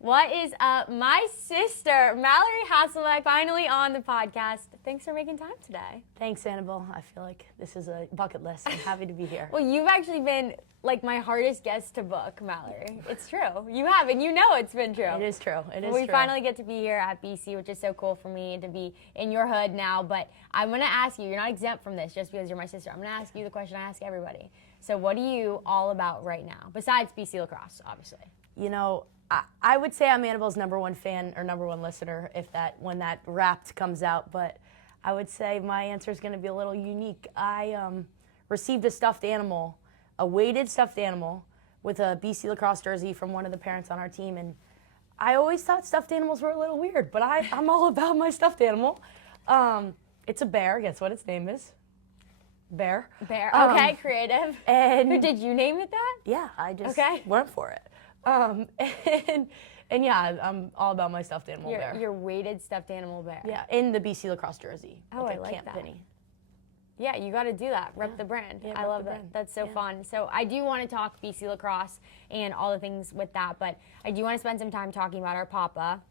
What is up? My sister, Mallory Hasselbeck, finally on the podcast. Thanks for making time today. Thanks, Annabelle. I feel like this is a bucket list. I'm happy to be here. Well, you've actually been like my hardest guest to book, Mallory. It's true. You have, and you know it's been true. It is true. It is we true. finally get to be here at BC, which is so cool for me to be in your hood now. But I'm going to ask you, you're not exempt from this just because you're my sister. I'm going to ask you the question I ask everybody. So what are you all about right now, besides BC Lacrosse, obviously? You know, I would say I'm Annabelle's #1 fan or #1 listener when that Wrapped comes out, but I would say my answer is going to be a little unique. I received a stuffed animal, a weighted stuffed animal with a BC Lacrosse jersey from one of the parents on our team, and I always thought stuffed animals were a little weird, but I'm all about my stuffed animal. It's a bear. Guess what its name is? Bear. Bear. Okay, creative. And did you name it that? Yeah, I just went for it. And yeah, I'm all about my stuffed animal bear. Your weighted stuffed animal bear. Yeah, in the BC Lacrosse jersey. Oh, I like that. Yeah, you got to do that. Rep the brand. Yeah, I love that. That's so fun. So I do want to talk BC Lacrosse and all the things with that, but I do want to spend some time talking about our Papa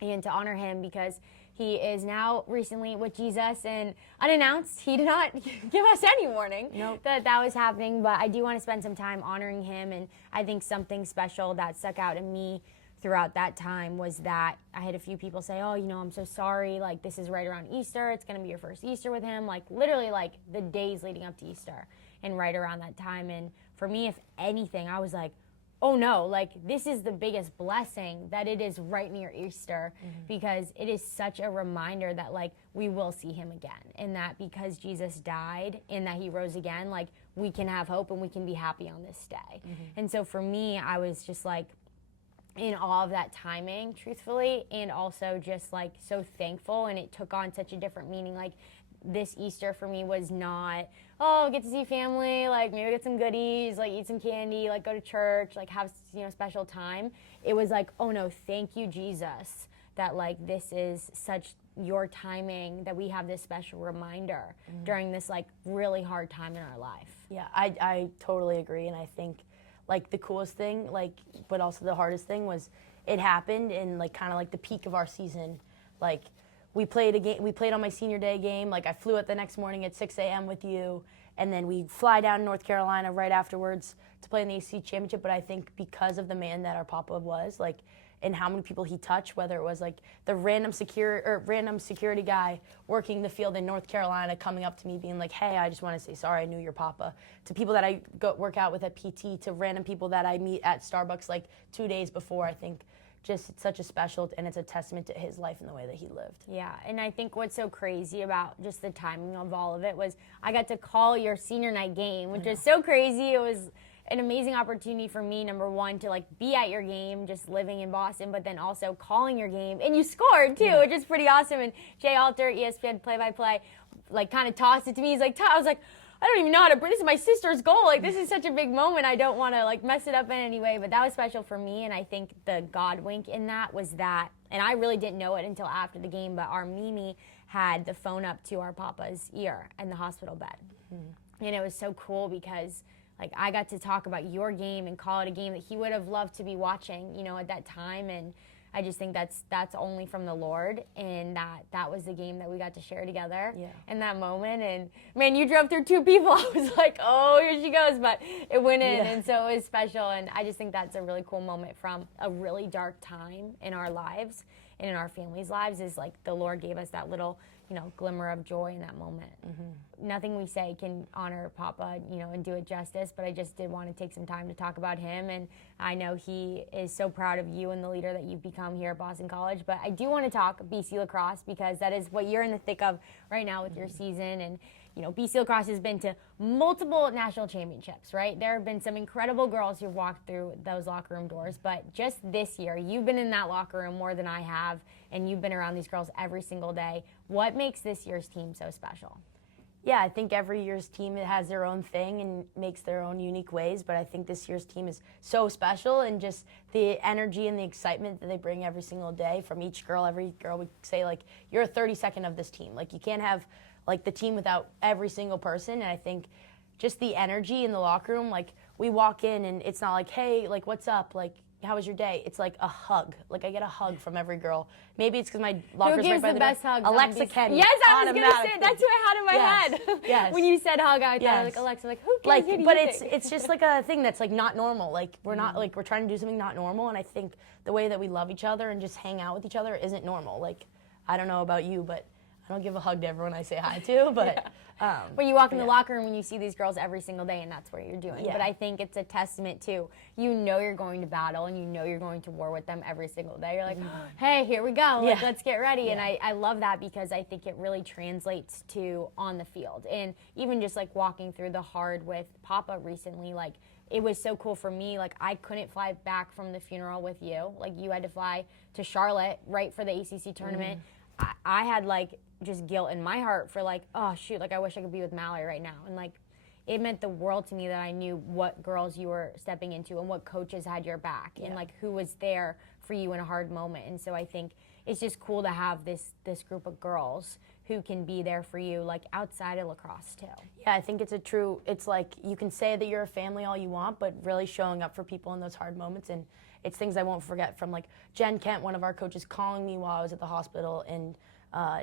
and to honor him because he is now recently with Jesus and unannounced. He did not give us any warning that was happening, but I do want to spend some time honoring him, and I think something special that stuck out to me throughout that time was that I had a few people say, oh, I'm so sorry, like this is right around Easter, it's going to be your first Easter with him, like literally like the days leading up to Easter and right around that time. And for me, if anything, I was like, oh no, like this is the biggest blessing that it is right near Easter because it is such a reminder that like we will see him again, and that because Jesus died and that he rose again, like we can have hope and we can be happy on this day. And so for me, I was just like in awe of that timing, truthfully, and also just like so thankful, and it took on such a different meaning. Like this Easter for me was not, oh, get to see family, like maybe get some goodies, like eat some candy, like go to church, like have special time. It was like, oh no, thank you, Jesus, that like this is such your timing, that we have this special reminder during this like really hard time in our life. Yeah, I totally agree, and I think like the coolest thing, like but also the hardest thing was it happened in like kind of like the peak of our season. Like we played on my senior day game. Like I flew out the next morning at 6 a.m. with you, and then we fly down to North Carolina right afterwards to play in the ACC championship. But I think because of the man that our Papa was, like, and how many people he touched, whether it was like the random security guy working the field in North Carolina coming up to me being like, hey, I just want to say sorry, I knew your Papa, to people that I work out with at PT, to random people that I meet at Starbucks like 2 days before. I think just it's such a special, and it's a testament to his life and the way that he lived. Yeah, and I think what's so crazy about just the timing of all of it was I got to call your senior night game, which was so crazy. It was an amazing opportunity for me, number one, to like be at your game, just living in Boston, but then also calling your game, and you scored too, which is pretty awesome. And Jay Alter, ESPN play-by-play, like kind of tossed it to me. He's like, I was like, I don't even know how to, this is my sister's goal. Like, this is such a big moment. I don't want to, like, mess it up in any way. But that was special for me, and I think the God wink in that was that, and I really didn't know it until after the game, but our Mimi had the phone up to our Papa's ear in the hospital bed. And it was so cool because, like, I got to talk about your game and call it a game that he would have loved to be watching, at that time. And I just think that's only from the Lord, and that was the game that we got to share together in that moment. And man, you drove through 2 people. I was like, oh, here she goes, but it went in, and so it was special. And I just think that's a really cool moment from a really dark time in our lives and in our families' lives, is like the Lord gave us that little, glimmer of joy in that moment. Nothing we say can honor Papa, and do it justice, but I just did want to take some time to talk about him, and I know he is so proud of you and the leader that you've become here at Boston College. But I do want to talk BC Lacrosse because that is what you're in the thick of right now with your season. And BC Lacrosse has been to multiple national championships, right? There have been some incredible girls who've walked through those locker room doors, but just this year, you've been in that locker room more than I have, and you've been around these girls every single day. What makes this year's team so special? Yeah, I think every year's team has their own thing and makes their own unique ways, but I think this year's team is so special, and just the energy and the excitement that they bring every single day from each girl. Every girl would say, like, you're a 32nd of this team. Like, you can't have like the team without every single person. And I think just the energy in the locker room, like we walk in and it's not like, hey, like what's up? Like how was your day? It's like a hug. Like I get a hug from every girl. Maybe it's because my locker's Who right gives by the the best door. hugs? Alexa Kenny. Yes, I was going to say, automatically. that's what I had in my Yes. head. Yes. When you said hug, I thought Yes. like Alexa, like who gives Like, you? but it's just like a thing that's like not normal. Like we're not like we're trying to do something not normal, and I think the way that we love each other and just hang out with each other isn't normal. Like I don't know about you, but I don't give a hug to everyone I say hi to, but. But you walk in the locker room and you see these girls every single day, and that's what you're doing. Yeah. But I think it's a testament to, you know, you're going to battle and you know you're going to war with them every single day. You're like, hey, here we go. Like, let's get ready. And I love that because I think it really translates to on the field. And even just like walking through the hard with Papa recently, like it was so cool for me. Like I couldn't fly back from the funeral with you. Like you had to fly to Charlotte right for the ACC tournament. I had like just guilt in my heart for like, oh shoot, like I wish I could be with Mallory right now. And like it meant the world to me that I knew what girls you were stepping into and what coaches had your back and like who was there for you in a hard moment. And so I think it's just cool to have this group of girls who can be there for you like outside of lacrosse too. Yeah, I think it's like you can say that you're a family all you want, but really showing up for people in those hard moments. And it's things I won't forget, from like Jen Kent, one of our coaches, calling me while I was at the hospital in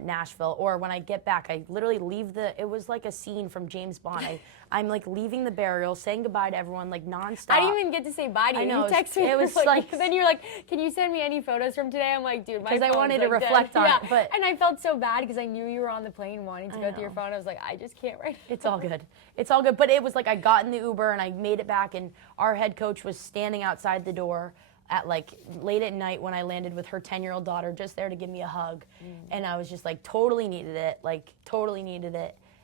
Nashville, or when I get back, I literally leave it was like a scene from James Bond. I'm like leaving the burial, saying goodbye to everyone, like nonstop. I didn't even get to say bye to you. I know, You texted me. it was like then you're like, can you send me any photos from today? I'm like, dude, my because I phone's, wanted to like, reflect dead. on Yeah. it, but and I felt so bad because I knew you were on the plane wanting to go through your know. phone. I was like, I just can't right now. it's all good. It's all good. But it was like I got in the Uber and I made it back, and our head coach was standing outside the door at like late at night when I landed with her 10-year-old daughter, just there to give me a hug. And I was just like totally needed it.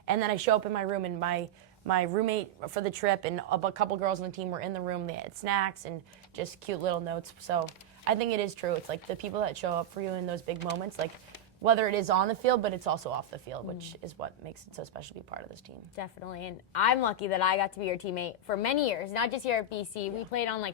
And then I show up in my room, and my roommate for the trip and a couple girls on the team were in the room. They had snacks and just cute little notes. So I think it is true. It's like the people that show up for you in those big moments, like whether it is on the field, but it's also off the field, which is what makes it so special to be part of this team. Definitely. And I'm lucky that I got to be your teammate for many years, not just here at BC. We played on like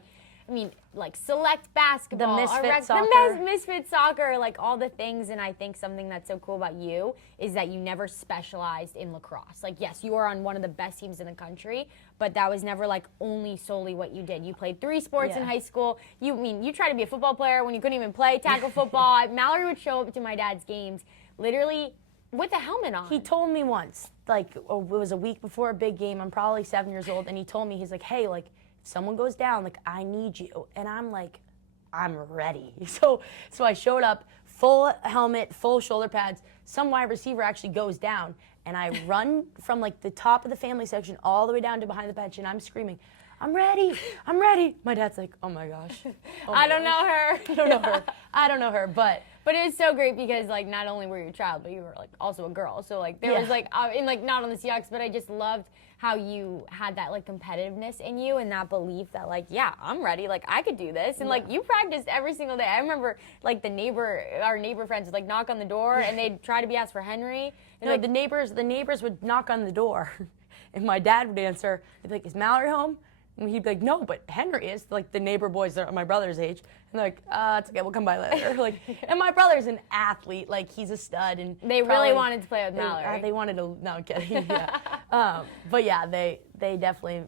select basketball, misfit soccer. the misfit soccer, like all the things. And I think something that's so cool about you is that you never specialized in lacrosse. Like, yes, you are on one of the best teams in the country, but that was never like only solely what you did. You played 3 sports in high school. You tried to be a football player when you couldn't even play tackle football. Mallory would show up to my dad's games literally with a helmet on. He told me once, like it was a week before a big game. I'm probably 7 years old, and he told me, he's like, hey, like, someone goes down, like, I need you. And I'm like, I'm ready. So I showed up, full helmet, full shoulder pads. Some wide receiver actually goes down, and I run from like the top of the family section all the way down to behind the bench, and I'm screaming, I'm ready, I'm ready. My dad's like, oh my gosh. I don't know her. I don't know her, but it was so great because like not only were you a child, but you were like also a girl. So like there was like in like not on the Seahawks, but I just loved how you had that like competitiveness in you and that belief that like, yeah, I'm ready, like I could do this. And like you practiced every single day. I remember like our neighbor friends would like knock on the door and they'd try to be asked for Henry. And the neighbors would knock on the door and my dad would answer. They'd be like, is Mallory home? And he'd be like, no, but Henry is. Like the neighbor boys are my brother's age. And they're like, it's okay, we'll come by later. Like, and my brother's an athlete, like he's a stud, and they really wanted to play with Mallory. They wanted to. No, I'm kidding. Yeah. But yeah, they definitely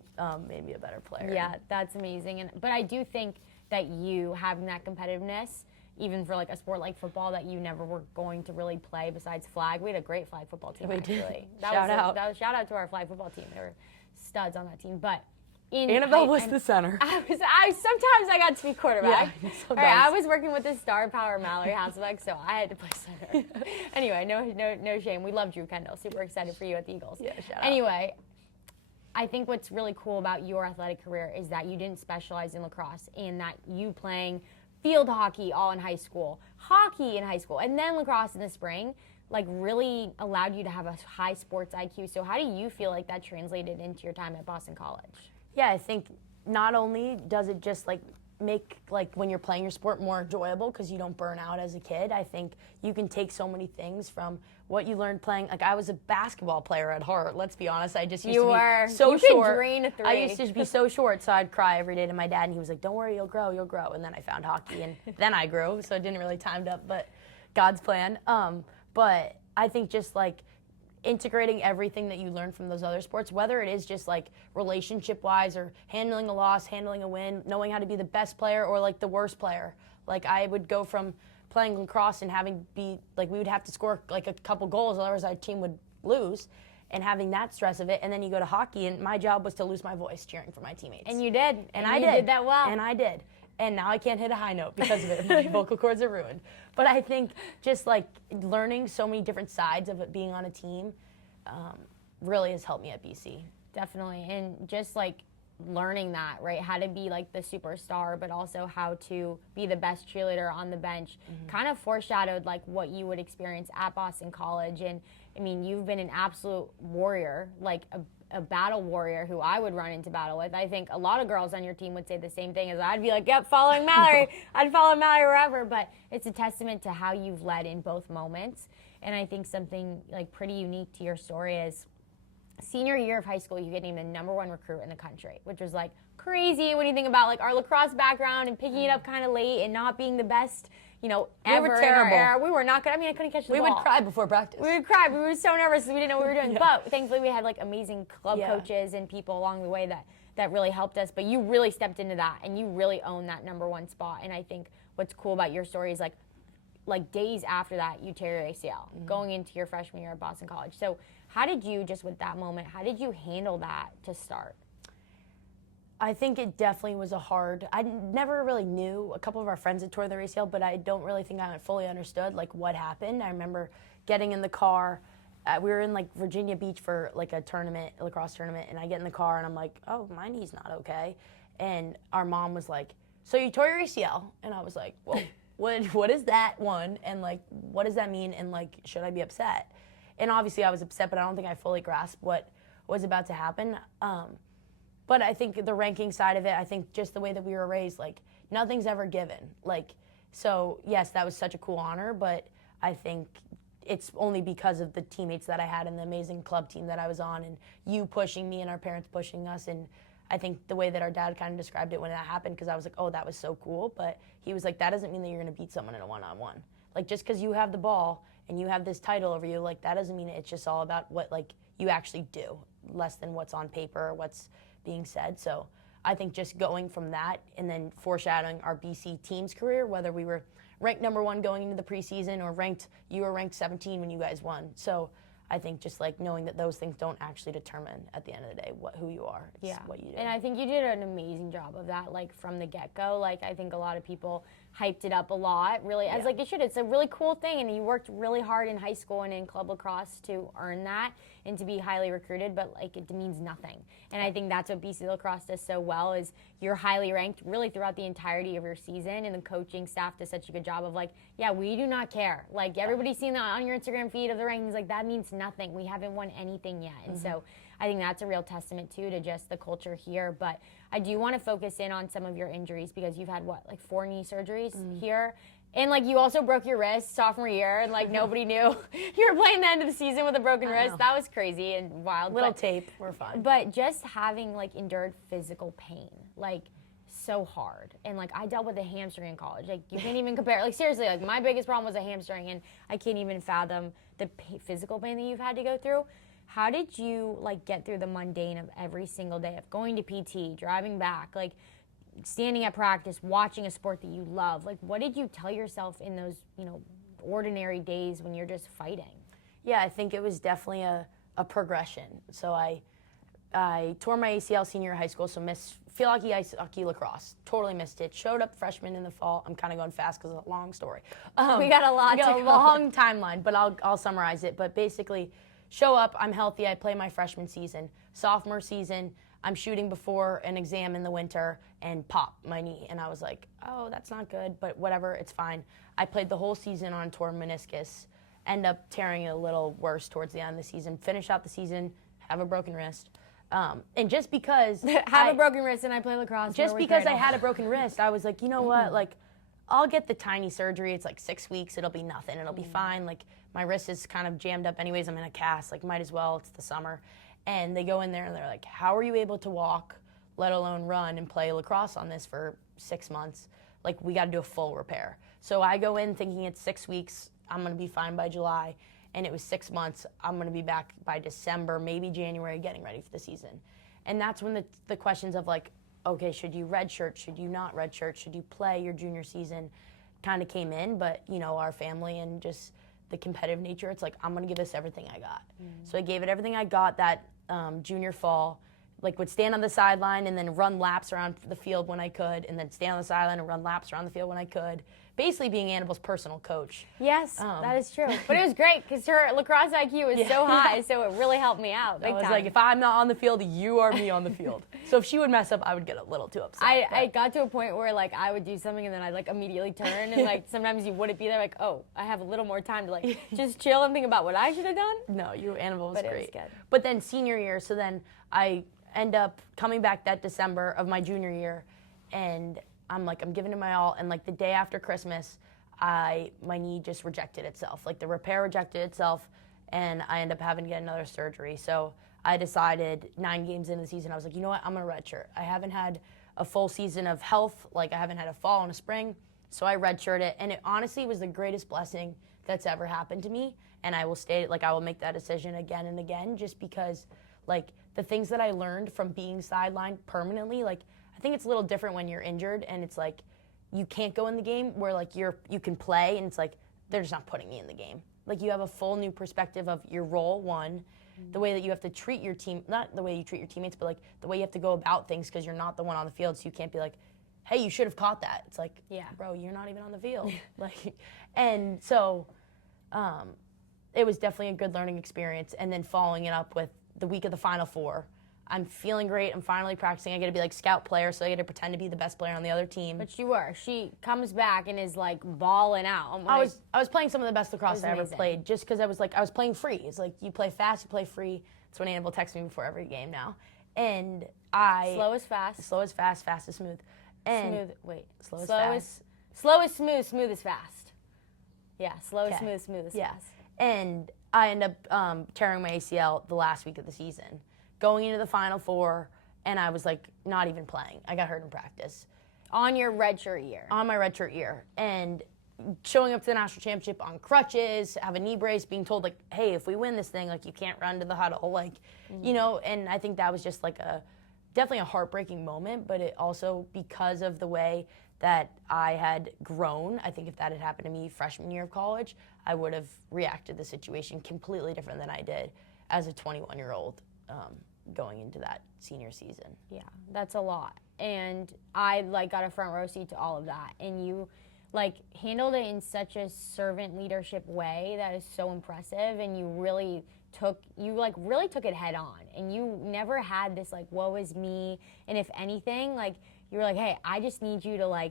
made me a better player. Yeah, that's amazing. But I do think that you having that competitiveness, even for like a sport like football that you never were going to really play besides flag. We had a great flag football team. Actually. Shout out to our flag football team. They were studs on that team, but. Annabelle was the center. Sometimes I got to be quarterback. Yeah, all right, I was working with the star power Mallory Hasselbeck, so I had to play center. Anyway, no shame. We love Drew Kendall. Super excited for you at the Eagles. Yeah, shout out. Anyway, I think what's really cool about your athletic career is that you didn't specialize in lacrosse and that you playing field hockey all in high school, hockey in high school, and then lacrosse in the spring, like really allowed you to have a high sports IQ. So how do you feel like that translated into your time at Boston College? Yeah, I think not only does it just like make like when you're playing your sport more enjoyable because you don't burn out as a kid. I think you can take so many things from what you learned playing. Like I was a basketball player at heart. Let's be honest. I just used to be so short. Could drain a 3. I used to be so short, so I'd cry every day to my dad, and he was like, "Don't worry, you'll grow, you'll grow." And then I found hockey, and then I grew. So it didn't really timed up, but God's plan. But I think just like integrating everything that you learn from those other sports, whether it is just like relationship-wise or handling a loss, handling a win, knowing how to be the best player or like the worst player. Like I would go from playing lacrosse and we would have to score like a couple goals, otherwise our team would lose, and having that stress of it. And then you go to hockey, and my job was to lose my voice cheering for my teammates. And you did. And I did. did that well. And I did. And now I can't hit a high note because of it. My vocal cords are ruined. But I think just like learning so many different sides of it being on a team really has helped me at BC. Definitely. And just like learning that, right? How to be like the superstar, but also how to be the best cheerleader on the bench, kind of foreshadowed like what you would experience at Boston College. And I mean, you've been an absolute warrior, like a battle warrior who I would run into battle with. I think a lot of girls on your team would say the same thing, as I'd be like, yep, following Mallory. I'd follow Mallory wherever. But it's a testament to how you've led in both moments. And I think something like pretty unique to your story is senior year of high school, you get named the #1 recruit in the country, which was like crazy when you think about like our lacrosse background and picking it up kind of late and not being the best, ever. We were terrible. In our era. We were not good. I mean, I couldn't catch the ball. We would cry before practice. We would cry. We were so nervous. We didn't know what we were doing. But thankfully, we had like amazing club coaches and people along the way that really helped us. But you really stepped into that, and you really owned that #1 spot. And I think what's cool about your story is like days after that, you tear your ACL going into your freshman year at Boston College. So how did you, just with that moment, how did you handle that to start? I think it definitely was I never really knew. A couple of our friends had tore their ACL, but I don't really think I fully understood like what happened. I remember getting in the car. We were in like Virginia Beach for like a lacrosse tournament, and I get in the car and I'm like, oh, my knee's not okay. And our mom was like, so you tore your ACL? And I was like, well, what is that one? And like, what does that mean? And like, should I be upset? And obviously I was upset, but I don't think I fully grasped what was about to happen. But I think the ranking side of it, I think just the way that we were raised, like nothing's ever given. Like, so yes, that was such a cool honor, but I think it's only because of the teammates that I had and the amazing club team that I was on, and you pushing me and our parents pushing us. And I think the way that our dad kind of described it when that happened, because I was like, oh, that was so cool. But he was like, that doesn't mean that you're going to beat someone in a one-on-one. Like, just because you have the ball and you have this title over you, like, that doesn't mean it's just all about what, like, you actually do, less than what's on paper or what's being said. So I think just going from that and then foreshadowing our BC team's career, whether we were ranked #1 going into the preseason or you were ranked 17 when you guys won. So I think just like knowing that those things don't actually determine at the end of the day who you are. It's what you do. And I think you did an amazing job of that, like from the get-go. Like I think a lot of people hyped it up a lot, really, as like it should. It's a really cool thing, and you worked really hard in high school and in club lacrosse to earn that and to be highly recruited, but like it means nothing. And I think that's what BC Lacrosse does so well, is you're highly ranked really throughout the entirety of your season, and the coaching staff does such a good job of like, yeah, we do not care. Like everybody's seeing that on your Instagram feed of the rankings, like that means nothing. We haven't won anything yet. And so I think that's a real testament too to just the culture here. But I do want to focus in on some of your injuries, because you've had like 4 knee surgeries here. And like you also broke your wrist sophomore year, and like nobody knew you were playing the end of the season with a broken wrist. That was crazy and wild. Little tape, we're fine. But just having like endured physical pain, like so hard. And like I dealt with a hamstring in college. Like you can't even compare. Like seriously, like my biggest problem was a hamstring, and I can't even fathom the physical pain that you've had to go through. How did you like get through the mundane of every single day of going to PT, driving back, like standing at practice, watching a sport that you love? Like what did you tell yourself in those, ordinary days when you're just fighting? Yeah, I think it was definitely a progression. So I tore my ACL senior year of high school, so missed field hockey, ice hockey, lacrosse. Totally missed it. Showed up freshman in the fall. I'm kind of going fast because it's a long story. We got a long timeline, but I'll summarize it. But basically, show up, I'm healthy, I play my freshman season. Sophomore season, I'm shooting before an exam in the winter and pop my knee. And I was like, oh, that's not good, but whatever, it's fine. I played the whole season on torn meniscus, end up tearing it a little worse towards the end of the season, finish out the season, have a broken wrist. And just because a broken wrist and I play lacrosse. Just because I had a broken wrist, I was like, you know what, like, I'll get the tiny surgery. It's like 6 weeks. It'll be nothing. It'll be fine. Like, my wrist is kind of jammed up anyways. I'm in a cast. Like, might as well. It's the summer. And they go in there and they're like, how are you able to walk, let alone run and play lacrosse on this for 6 months? Like, we got to do a full repair. So I go in thinking it's 6 weeks. I'm going to be fine by July. and it was 6 months. I'm going to be back by December, maybe January, getting ready for the season. And that's when the questions of like, okay, should you redshirt? Should you not redshirt? Should you play your junior season? Kind of came in, but our family and just the competitive nature, it's like, I'm going to give this everything I got. So I gave it everything I got that junior fall. Like, would stand on the sideline and then run laps around the field when I could, and then stand on the sideline and run laps around the field when I could. Basically being Annabelle's personal coach. Yes, that is true. But it was great because her lacrosse IQ is so high, so it really helped me out. I was like, if I'm not on the field, you are me on the field. So if she would mess up, I would get a little too upset. I got to a point where like I would do something and then I'd like immediately turn and like sometimes you wouldn't be there, like, oh, I have a little more time to like just chill and think about what I should have done. No, Annabelle was great. It was good. But then senior year, so then I end up coming back that December of my junior year, and I'm giving it my all, and like the day after Christmas, my knee just rejected itself. Like the repair rejected itself, and I end up having to get another surgery. So I decided 9 games into the season, I was like, you know what, I'm gonna redshirt. I haven't had a full season of health, like I haven't had a fall and a spring, so I redshirted, and it honestly was the greatest blessing that's ever happened to me, and I will state it, like I will make that decision again and again, just because like the things that I learned from being sidelined permanently, like I think it's a little different when you're injured and it's like you can't go in the game, where like you can play and it's like they're just not putting me in the game. Like you have a full new perspective of your role, one, the way that you have to treat your team, not the way you treat your teammates, but like the way you have to go about things, because you're not the one on the field, so you can't be like, hey, you should have caught that. It's like, yeah, bro, you're not even on the field. And so it was definitely a good learning experience. And then following it up with the week of the Final Four, I'm feeling great. I'm finally practicing. I get to be like scout player, so I get to pretend to be the best player on the other team. But you were. She comes back and is like balling out. I was playing some of the best lacrosse I ever played, just because I was playing free. It's like you play fast, you play free. That's what Annabelle texts me before every game now. And slow is fast. Slow is fast, fast is smooth. And smooth. Wait. Slow is fast. Slow is smooth. Smooth is fast. Yeah. Slow is smooth. Smooth is fast. And I end up tearing my ACL the last week of the season, going into the Final Four, and I was like not even playing. I got hurt in practice. On your redshirt year. On my redshirt year. And showing up to the national championship on crutches, have a knee brace, being told like, hey, if we win this thing, like you can't run to the huddle, like, and I think that was just like definitely a heartbreaking moment, but it also, because of the way that I had grown, I think if that had happened to me freshman year of college, I would have reacted to the situation completely different than I did as a 21-year-old going into that senior season. Yeah, that's a lot. And I got a front row seat to all of that. And you handled it in such a servant leadership way that is so impressive, and you really took it head on, and you never had this woe is me. And if anything, you were like, hey, I just need you to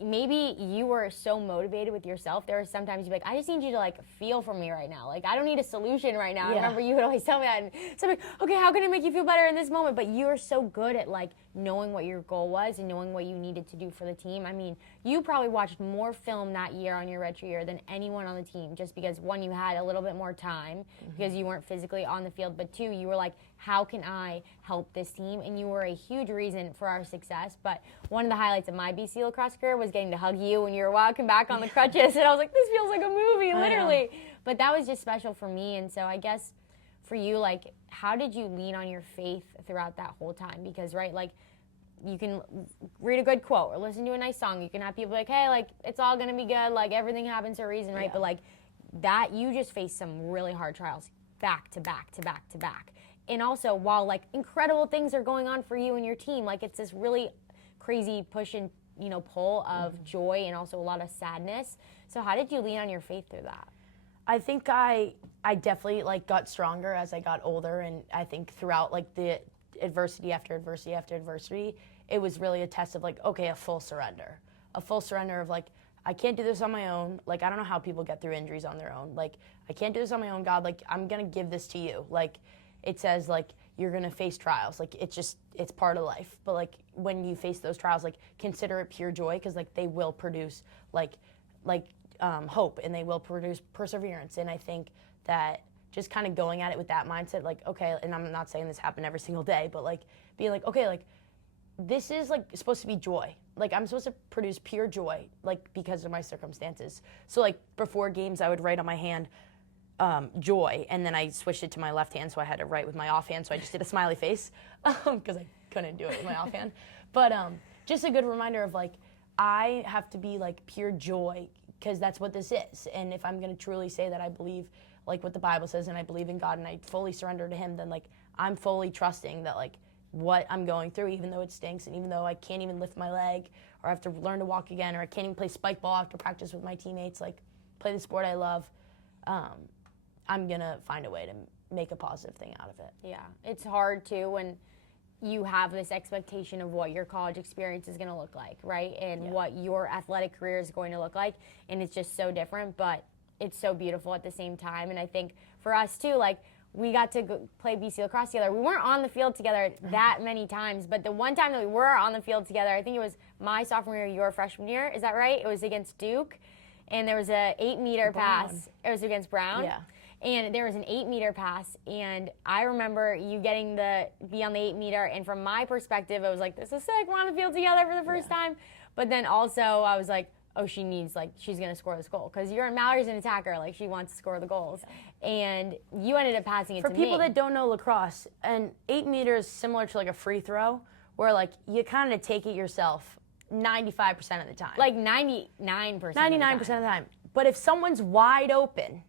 maybe you were so motivated with yourself. There were sometimes you'd be like, I just need you to feel for me right now. I don't need a solution right now. Yeah. I remember you would always tell me that. And so I'm like, okay, how can I make you feel better in this moment? But you were so good at knowing what your goal was and knowing what you needed to do for the team. I mean, you probably watched more film that year on your redshirt year than anyone on the team, just because one, you had a little bit more time because you weren't physically on the field, but two, you were like, how can I help this team? And you were a huge reason for our success. But one of the highlights of my BC lacrosse career was getting to hug you when you were walking back on the crutches. And I was like, this feels like a movie, literally. But that was just special for me. And so I guess for you, how did you lean on your faith throughout that whole time? Because, right, you can read a good quote or listen to a nice song. You can have people hey, it's all going to be good. Everything happens for a reason, right? Yeah. But, that, you just faced some really hard trials back to back to back to back. And also, while, incredible things are going on for you and your team, it's this really crazy push and, pull of joy and also a lot of sadness. So how did you lean on your faith through that? I think I definitely, got stronger as I got older. And I think throughout, the adversity after adversity after adversity, it was really a test of, okay, a full surrender. A full surrender of, I can't do this on my own. I don't know how people get through injuries on their own. I can't do this on my own, God. I'm going to give this to you. It says, you're going to face trials. It's part of life. But, when you face those trials, consider it pure joy, because, they will produce, hope, and they will produce perseverance. And I think that just kind of going at it with that mindset, okay, and I'm not saying this happened every single day, but, being okay, this is, supposed to be joy. I'm supposed to produce pure joy, because of my circumstances. So, before games, I would write on my hand, joy, and then I switched it to my left hand, so I had to write with my offhand, so I just did a smiley face because I couldn't do it with my offhand. But just a good reminder of like, I have to be like pure joy, because that's what this is. And if I'm going to truly say that I believe like what the Bible says and I believe in God and I fully surrender to him, then like I'm fully trusting that like what I'm going through, even though it stinks and even though I can't even lift my leg or I have to learn to walk again or I can't even play spike ball after practice with my teammates, like play the sport I love, I'm going to find a way to make a positive thing out of it. Yeah, it's hard too when you have this expectation of what your college experience is going to look like, right? And what your athletic career is going to look like. And it's just so different, but it's so beautiful at the same time. And I think for us too, like we got to play BC Lacrosse together. We weren't on the field together that many times, but the one time that we were on the field together, I think it was my sophomore year, your freshman year. Is that right? It was against Duke. And there was a 8-meter pass. It was against Brown. Yeah. And there was an 8-meter pass, and I remember you getting be on the 8-meter, and from my perspective, it was like, this is sick, we're on the field together for the first time. But then also, I was like, oh, she's gonna score this goal. Because Mallory's an attacker, like she wants to score the goals. And you ended up passing it to me. For people that don't know lacrosse, an 8 meters is similar to like a free throw, where like you kind of take it yourself 95% of the time. Like 99%. 99% of the time. But if someone's wide open,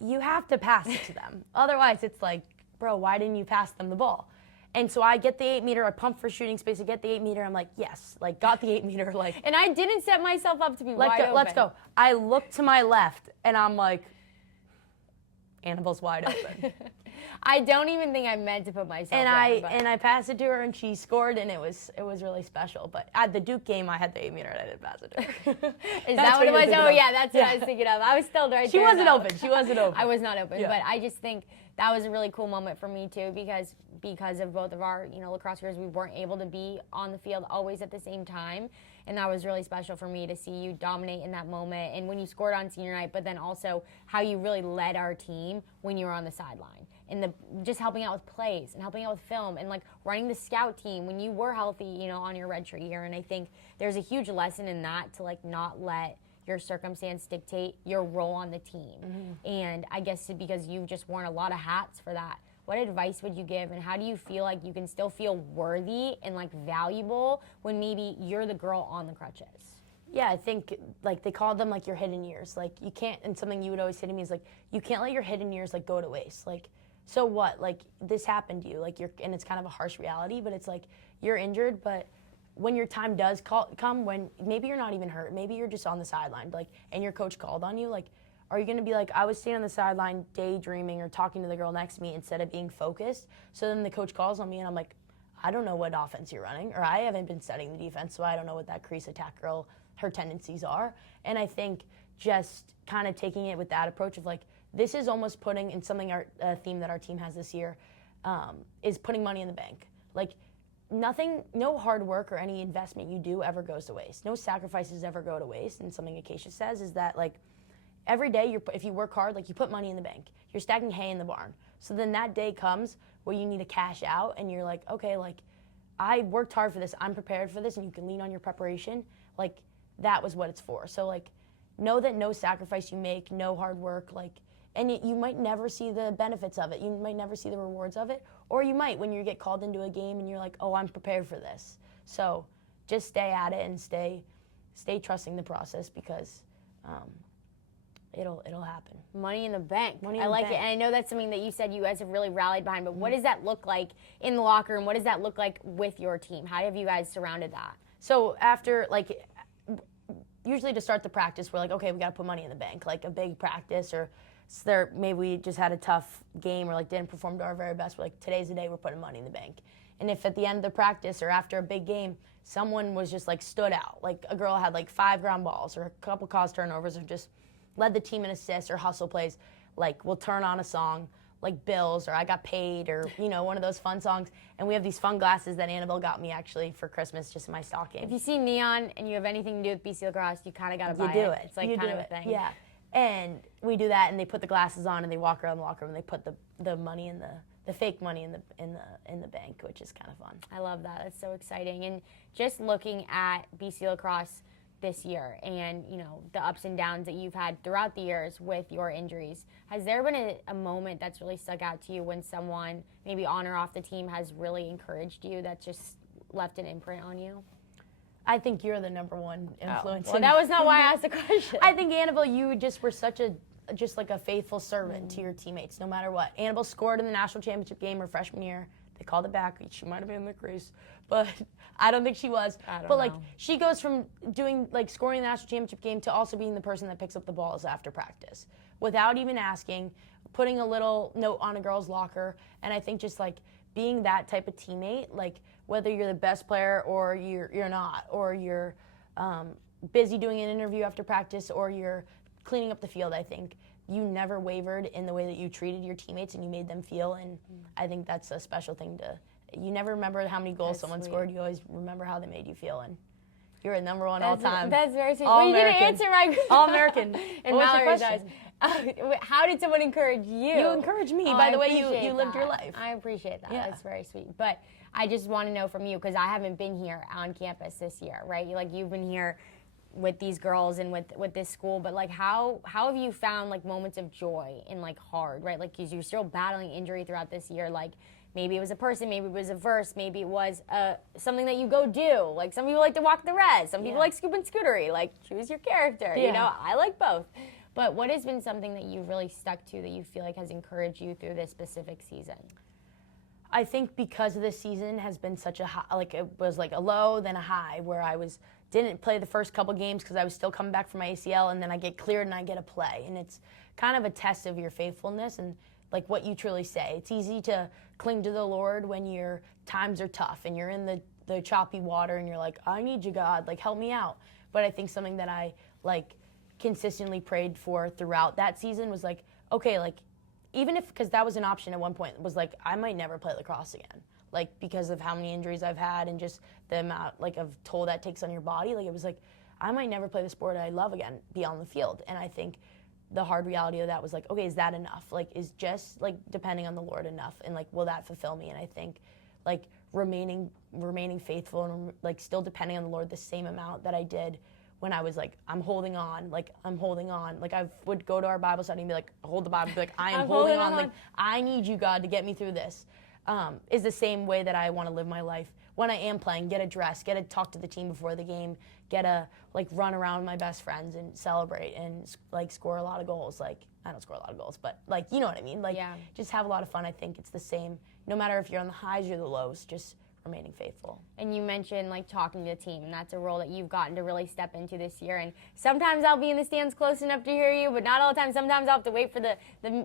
you have to pass it to them. Otherwise, it's like, bro, why didn't you pass them the ball? And so I get the 8-meter, I pump for shooting space, I get the 8-meter, I'm like, yes, like got the 8-meter, like. And I didn't set myself up to be wide open. Let's go. I look to my left, and I'm like, Annabelle's wide open. I don't even think I meant to put myself and I I passed it to her, and she scored, and it was really special. But at the Duke game, I had the 8-meter, and I didn't pass it to her. Is that what it was? Oh, yeah, that's what I was thinking of. I was still right She there. wasn't open. She wasn't open. I was not open, but I just think that was a really cool moment for me too, because of both of our lacrosse careers, we weren't able to be on the field always at the same time, and that was really special for me to see you dominate in that moment, and when you scored on senior night, but then also how you really led our team when you were on the sideline, and just helping out with plays and helping out with film and like running the scout team when you were healthy, on your redshirt year. And I think there's a huge lesson in that, to like not let your circumstance dictate your role on the team. And I guess because you've just worn a lot of hats for that, what advice would you give, and how do you feel like you can still feel worthy and like valuable when maybe you're the girl on the crutches? Yeah, I think like they call them like your hidden years. Like you can't, and something you would always say to me is like, you can't let your hidden years like go to waste. Like, so what? Like this happened to you. Like and it's kind of a harsh reality, but it's like you're injured, but when your time does come, when maybe you're not even hurt, maybe you're just on the sideline, like, and your coach called on you, like, are you going to be like, I was standing on the sideline daydreaming or talking to the girl next to me instead of being focused? So then the coach calls on me and I'm like, I don't know what offense you're running, or I haven't been studying the defense, so I don't know what that crease attack girl, her tendencies are. And I think just kind of taking it with that approach of like, this is almost putting in something, a theme that our team has this year, is putting money in the bank. Like, no hard work or any investment you do ever goes to waste. No sacrifices ever go to waste. And something Acacia says is that like every day if you work hard, like you put money in the bank, you're stacking hay in the barn. So then that day comes where you need to cash out and you're like, okay, like I worked hard for this, I'm prepared for this, and you can lean on your preparation. Like that was what it's for. So like know that no sacrifice you make, no hard work, like, and you might never see the benefits of it. You might never see the rewards of it. Or you might when you get called into a game and you're like, oh, I'm prepared for this. So just stay at it and stay trusting the process, because it'll happen. Money in the bank. I like it. And I know that's something that you said you guys have really rallied behind, but what does that look like in the locker room? What does that look like with your team? How have you guys surrounded that? So after, like, usually to start the practice, we're like, okay, we got to put money in the bank, like a big practice, or maybe we just had a tough game or like didn't perform to our very best. We're like, today's the day we're putting money in the bank. And if at the end of the practice or after a big game, someone was just like stood out, like a girl had like 5 ground balls or a couple caused turnovers or just led the team in assists or hustle plays, like we'll turn on a song like Bills or I Got Paid or, one of those fun songs. And we have these fun glasses that Annabelle got me actually for Christmas, just in my stocking. If you see neon and you have anything to do with BC Lacrosse, you kind of got to buy it. You do it. It's like kind of a thing. Yeah. And we do that, and they put the glasses on, and they walk around the locker room, and they put the money in the fake money in the bank, which is kind of fun. I love that. That's so exciting. And just looking at BC Lacrosse this year and, the ups and downs that you've had throughout the years with your injuries, has there been a moment that's really stuck out to you when someone, maybe on or off the team, has really encouraged you that's just left an imprint on you? I think you're the number one influence. Well, that was not why I asked the question. I think, Annabelle, you just were such a faithful servant to your teammates, no matter what. Annabelle scored in the national championship game her freshman year. They called it back. She might have been in the crease, but I don't think she was. But she goes from doing scoring the national championship game to also being the person that picks up the balls after practice without even asking, putting a little note on a girl's locker. And I think just being that type of teammate, whether you're the best player or you're not, or you're busy doing an interview after practice or you're cleaning up the field, I think you never wavered in the way that you treated your teammates and you made them feel. And I think that's a special thing you never remember how many goals someone scored. You always remember how they made you feel. And you're a number one all time. That's very sweet. All you didn't American. answer my All American. And Mallory does. How did someone encourage you? You encouraged me by the way you lived your life. I appreciate that. Yeah. That's very sweet. But I just want to know from you, because I haven't been here on campus this year, right? You've been here with these girls and with this school, but how have you found moments of joy in hard, right? Because you're still battling injury throughout this year. Maybe it was a person, maybe it was a verse, maybe it was something that you go do. Some people like to walk the res, some people like scoop and scootery. Choose your character. Yeah. I like both. But what has been something that you've really stuck to that you feel has encouraged you through this specific season? I think because this season has been such a high, it was a low, then a high, where didn't play the first couple games because I was still coming back from my ACL, and then I get cleared and I get a play. And it's kind of a test of your faithfulness and what you truly say. It's easy to cling to the Lord when your times are tough and you're in the choppy water and you're I need you, God, help me out. But I think something that I consistently prayed for throughout that season was okay, even if, because that was an option at one point, was I might never play lacrosse again, because of how many injuries I've had and just the amount of toll that takes on your body. It was I might never play the sport I love again beyond the field. And I think the hard reality of that was okay, is that enough? Is just depending on the Lord enough? And will that fulfill me? And I think remaining faithful and still depending on the Lord the same amount that I did when I was I'm holding on, I'm holding on. I would go to our Bible study and be hold the Bible, be I am holding on. I need you, God, to get me through this. Is the same way that I want to live my life when I am playing. Get a dress, get to talk to the team before the game, get to run around with my best friends and celebrate and score a lot of goals. I don't score a lot of goals, but you know what I mean. Just have a lot of fun. I think it's the same, no matter if you're on the highs or the lows. Just remaining faithful. And you mentioned talking to the team, and that's a role that you've gotten to really step into this year. And sometimes I'll be in the stands close enough to hear you, but not all the time. Sometimes I'll have to wait for the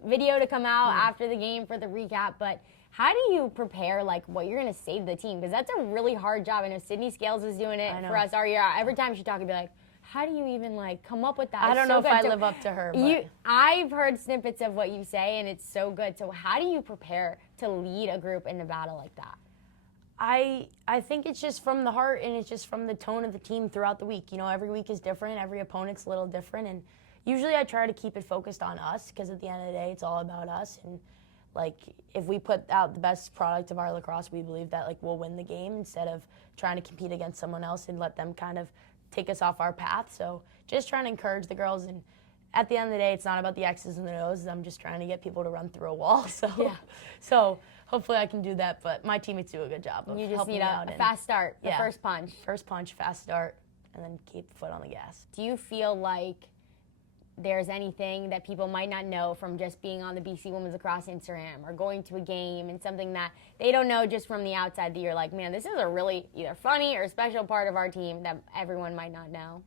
video to come out after the game for the recap. But how do you prepare what you're going to say to the team? Because that's a really hard job. I know Sydney Scales was doing it for us our year. Every time she'd talk, I'd be how do you even come up with that? I don't know if I live up to her. But I've heard snippets of what you say, and it's so good. So how do you prepare to lead a group in a battle like that? I think it's just from the heart, and it's just from the tone of the team throughout the week. Every week is different. Every opponent's a little different. And usually I try to keep it focused on us, because at the end of the day, it's all about us. And if we put out the best product of our lacrosse, we believe that we'll win the game instead of trying to compete against someone else and let them kind of take us off our path. So just trying to encourage the girls. And at the end of the day, it's not about the X's and the O's. I'm just trying to get people to run through a wall. So hopefully I can do that. But my teammates do a good job of helping me out. You just need a fast start, the first punch. First punch, fast start, and then keep the foot on the gas. Do you feel there's anything that people might not know from just being on the BC Women's Lacrosse Instagram or going to a game, and something that they don't know just from the outside that you're man, this is a really either funny or special part of our team that everyone might not know?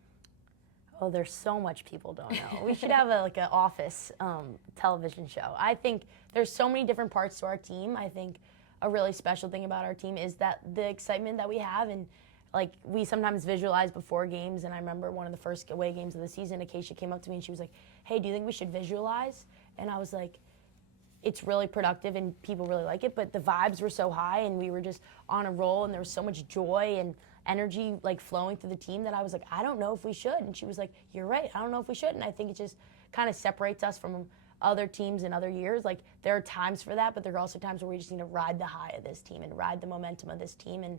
Oh, there's so much people don't know. We should have an office television show. I think there's so many different parts to our team. I think a really special thing about our team is that the excitement that we have, and we sometimes visualize before games. And I remember one of the first away games of the season, Acacia came up to me and she was hey, do you think we should visualize? And I was it's really productive and people really like it, but the vibes were so high and we were just on a roll and there was so much joy and energy flowing through the team that I was I don't know if we should. And she was you're right, I don't know if we should. And I think it just kind of separates us from other teams in other years. There are times for that, but there are also times where we just need to ride the high of this team and ride the momentum of this team. And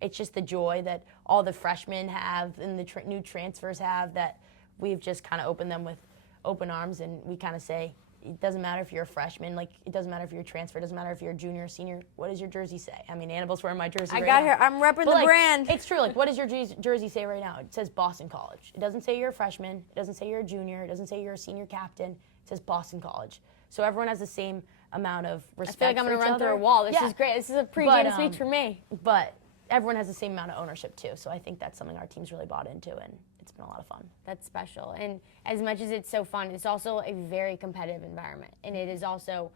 it's just the joy that all the freshmen have and the new transfers have, that we've just kind of opened them with open arms, and we kind of say, it doesn't matter if you're a freshman, like it doesn't matter if you're a transfer, it doesn't matter if you're a junior or senior. What does your jersey say? I mean, Annabelle's wearing my jersey right now. her. I'm repping the brand. It's true. Like, what does your jersey say right now? It says Boston College. It doesn't say you're a freshman. It doesn't say you're a junior. It doesn't say you're a senior captain. It says Boston College. So everyone has the same amount of respect. I feel like I'm going to run through a wall. This is great. This is a pre-game speech for me. But everyone has the same amount of ownership too. So I think that's something our team's really bought into, and it's been a lot of fun. That's special. And as much as it's so fun, it's also a very competitive environment. And it is also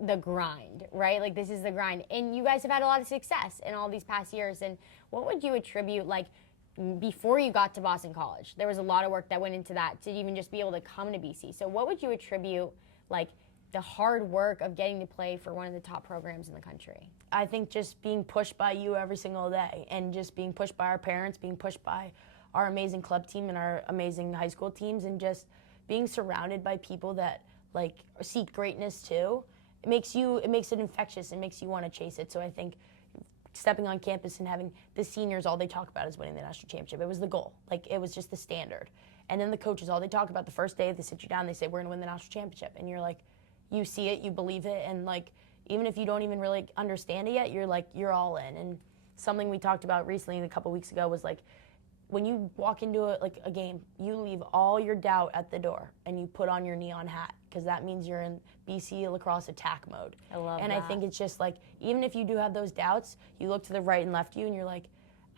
the grind, right? Like, this is the grind. And you guys have had a lot of success in all these past years. And what would you attribute, like, before you got to Boston College? There was a lot of work that went into that to even just be able to come to BC. So what would you attribute, like, the hard work of getting to play for one of the top programs in the country? I think just being pushed by you every single day, and just being pushed by our parents, being pushed by our amazing club team and our amazing high school teams, and just being surrounded by people that like seek greatness too. It makes it infectious. It makes you want to chase it. So I think stepping on campus and having the seniors, all they talk about is winning the national championship. It was the goal. Like, it was just the standard. And then the coaches, all they talk about the first day, they sit you down, they say, we're going to win the national championship. And you're like, you see it, you believe it, and like, even if you don't even really understand it yet, you're like, you're all in. And something we talked about recently, a couple weeks ago, was like, when you walk into a game, you leave all your doubt at the door and you put on your neon hat, because that means you're in BC lacrosse attack mode. I love that. And I think it's just like, even if you do have those doubts, you look to the right and left of you and you're like,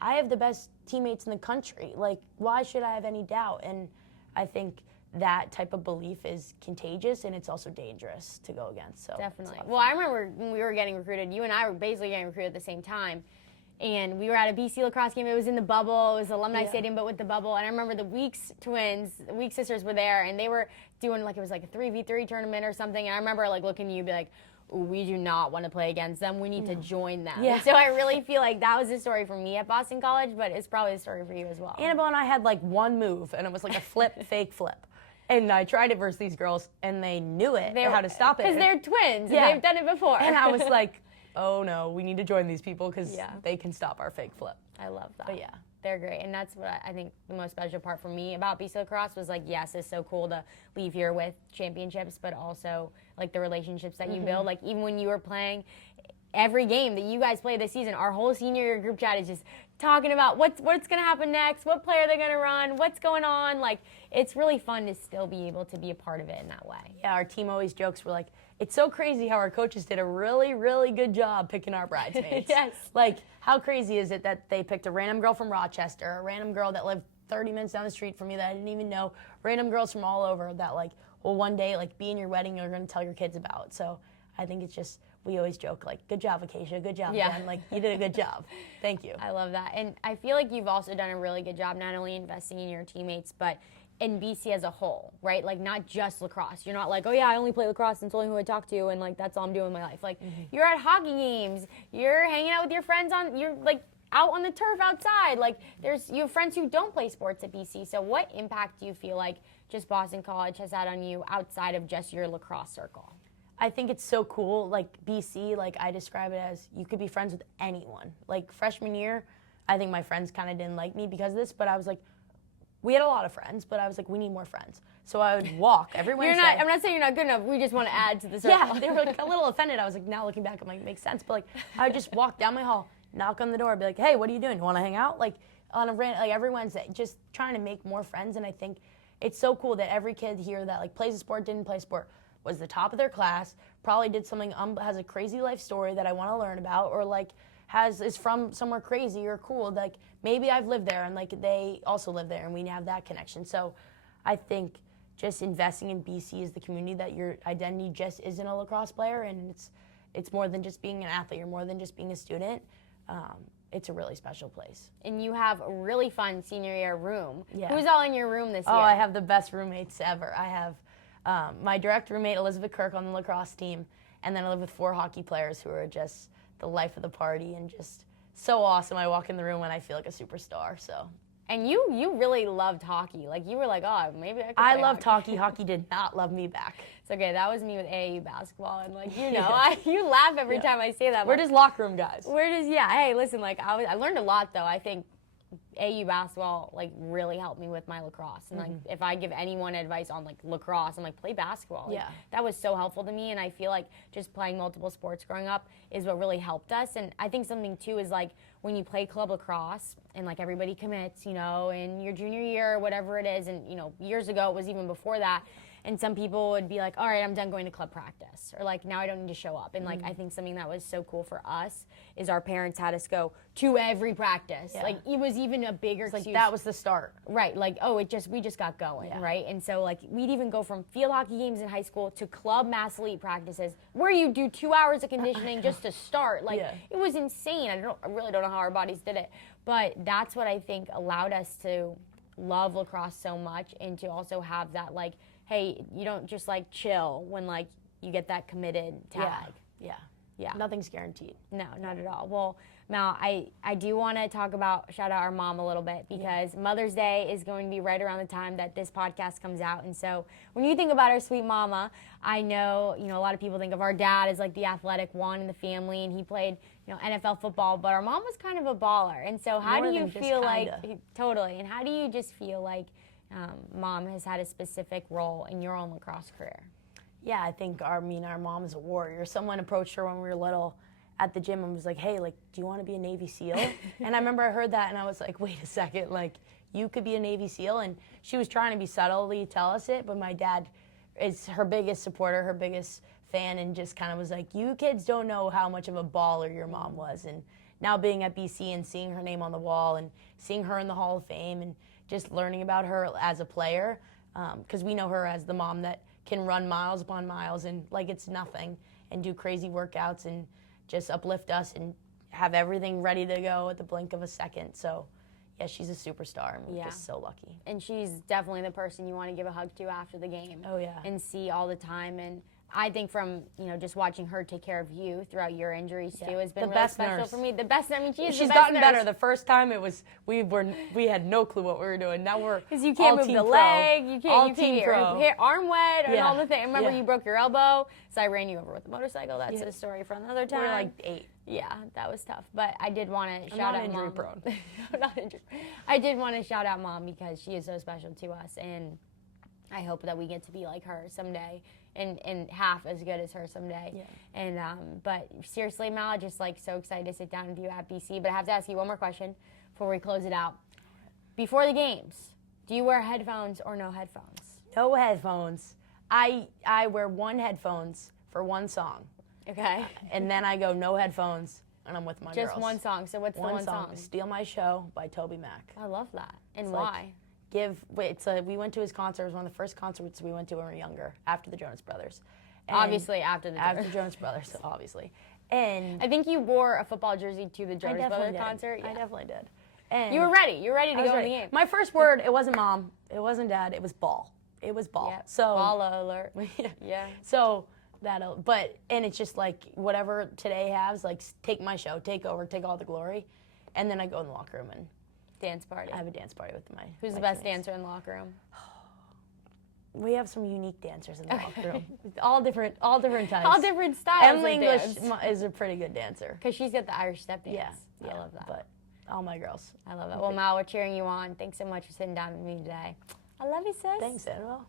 I have the best teammates in the country. Like, why should I have any doubt? And I think that type of belief is contagious, and it's also dangerous to go against. So definitely. Well, I remember when we were getting recruited, you and I were basically getting recruited at the same time. And we were at a BC lacrosse game. It was in the bubble. It was Alumni Stadium, but with the bubble. And I remember the Weeks twins, the Weeks sisters were there, and they were doing, like, it was like a 3v3 tournament or something. And I remember, like, looking at you and be like, ooh, we do not want to play against them. We need to join them. Yeah. And so I really feel like that was the story for me at Boston College, but it's probably the story for you as well. Annabelle and I had like one move, and it was like a fake flip. And I tried it versus these girls, and they knew it, how to stop it. Because they're twins, Yeah. and they've done it before. And I was like, oh no, we need to join these people, because Yeah. they can stop our fake flip. I love that. But yeah. They're great. And that's what I think the most special part for me about BC Lacrosse was, like, yes, it's so cool to leave here with championships, but also, like, the relationships that you build. Like, even when you were playing every game that you guys play this season, our whole senior year group chat is just talking about what's going to happen next, what play are they going to run, what's going on. Like, it's really fun to still be able to be a part of it in that way. Yeah, our team always jokes, we're like, it's so crazy how our coaches did a really, really good job picking our bridesmaids. Yes. Like, how crazy is it that they picked a random girl from Rochester, a random girl that lived 30 minutes down the street from me that I didn't even know, random girls from all over that, like, will one day, like, be in your wedding you're going to tell your kids about. So I think it's just, we always joke, like, good job, Acacia, good job, Yeah. Jen. Like, you did a good job. Thank you. I love that. And I feel like you've also done a really good job not only investing in your teammates, but in BC as a whole, right? Like, not just lacrosse. You're not like, oh yeah, I only play lacrosse and it's only who I talk to, and like that's all I'm doing in my life. Like, you're at hockey games, you're hanging out with your friends you're like out on the turf outside. Like, you have friends who don't play sports at BC. So what impact do you feel like just Boston College has had on you outside of just your lacrosse circle? I think it's so cool. Like, BC, like, I describe it as you could be friends with anyone. Like, freshman year, I think my friends kind of didn't like me because of this, but I was like, we had a lot of friends, but I was like, we need more friends. So I would walk every Wednesday. I'm not saying you're not good enough. We just want to add to the circle. Yeah, they were like a little offended. I was like, now looking back, I'm like, it makes sense. But like, I would just walk down my hall, knock on the door, be like, hey, what are you doing? You want to hang out? Like, like every Wednesday, just trying to make more friends. And I think it's so cool that every kid here that like plays a sport, didn't play sport, was the top of their class, probably did something, has a crazy life story that I want to learn about, or like is from somewhere crazy or cool. Like, maybe I've lived there and like they also live there and we have that connection. So I think just investing in BC is the community that your identity just isn't a lacrosse player, and it's more than just being an athlete. You're more than just being a student. It's a really special place. And you have a really fun senior year room. Yeah. Who's all in your room this year? Oh, I have the best roommates ever. I have my direct roommate, Elizabeth Kirk, on the lacrosse team, and then I live with 4 hockey players who are just the life of the party and just so awesome. I walk in the room and I feel like a superstar. So And you really loved hockey. Like, you were like, oh, maybe I could play loved hockey. hockey. Hockey did not love me back. It's okay. That was me with AAU basketball. And, like, you know, you laugh every time I say that. We're just locker room guys. Hey, listen, like, I learned a lot, though. I think AAU basketball, like, really helped me with my lacrosse. And, like, if I give anyone advice on, like, lacrosse, I'm like, play basketball. Like, that was so helpful to me. And I feel like just playing multiple sports growing up is what really helped us. And I think something, too, is, like, when you play club lacrosse and, like, everybody commits, you know, in your junior year or whatever it is. And, you know, years ago, it was even before that. And some people would be like, all right, I'm done going to club practice. Or, like, now I don't need to show up. And, like, I think something that was so cool for us is our parents had us go to every practice. Yeah. Like, it was even a bigger excuse. Like, that was the start. Right. Like, oh, we just got going, right? And so, like, we'd even go from field hockey games in high school to club mass elite practices where you do 2 hours of conditioning just to start. Like, it was insane. I really don't know how our bodies did it. But that's what I think allowed us to love lacrosse so much and to also have that, like, hey, you don't just, like, chill when, like, you get that committed tag. Yeah. Nothing's guaranteed. No, not at all. Well, Mal, I do want to shout out our mom a little bit because Mother's Day is going to be right around the time that this podcast comes out. And so when you think about our sweet mama, I know, you know, a lot of people think of our dad as, like, the athletic one in the family, and he played, you know, NFL football, but our mom was kind of a baller. And so how do you feel like, totally, and how do you just feel like mom has had a specific role in your own lacrosse career? Yeah, I think our mom is a warrior. Someone approached her when we were little at the gym and was like, hey, like, do you want to be a Navy SEAL? And I remember I heard that and I was like, wait a second, like, you could be a Navy SEAL? And she was trying to be subtly tell us it, but my dad is her biggest supporter, her biggest fan, and just kind of was like, you kids don't know how much of a baller your mom was. And now being at BC and seeing her name on the wall and seeing her in the Hall of Fame and just learning about her as a player, because we know her as the mom that can run miles upon miles and like it's nothing and do crazy workouts and just uplift us and have everything ready to go at the blink of a second. So, yeah, she's a superstar, and we're just so lucky. And she's definitely the person you want to give a hug to after the game. Oh, yeah. And see all the time. And I think from, you know, just watching her take care of you throughout your injuries too has been really special for me. The best, I mean, she's gotten better. The first time it was, we had no clue what we were doing. Now we're because you can't move the leg, you can't get your arm wet and all the things. I remember you broke your elbow, so I ran you over with a motorcycle. That's a story for another time. We were like 8. Yeah, that was tough. But I did want to shout out injury Mom. prone. I'm not injury. I did want to shout out Mom because she is so special to us, and I hope that we get to be like her someday. And half as good as her someday. Yeah. And but seriously, Mal, just like so excited to sit down with you at BC. But I have to ask you one more question before we close it out. Before the games, do you wear headphones or no headphones? No headphones. I wear one headphones for one song. Okay. And then I go no headphones and I'm with my girls. Just one song. So what's the one song? Steal My Show by Toby Mac. I love that. And why? We went to his concert. It was one of the first concerts we went to when we were younger, after the Jonas Brothers. And obviously after the Jonas Brothers, obviously. And I think you wore a football jersey to the Jonas Brothers concert. Yeah. I definitely did. And you were ready. You were ready to go in the game. My first word, it wasn't mom, it wasn't dad, it was ball. It was ball. Yeah. So ball alert. Yeah. So and it's just like whatever today has, like take my show, take over, take all the glory, and then I go in the locker room and dance party. I have a dance party with my. Who's the best dancer in the locker room? We have some unique dancers in the locker room. all different types. All different styles. Emily English is a pretty good dancer. Because she's got the Irish step dance. Yeah, I love that. But all my girls. I love it. Well, Mal, we're cheering you on. Thanks so much for sitting down with me today. I love you, sis. Thanks, Annabelle.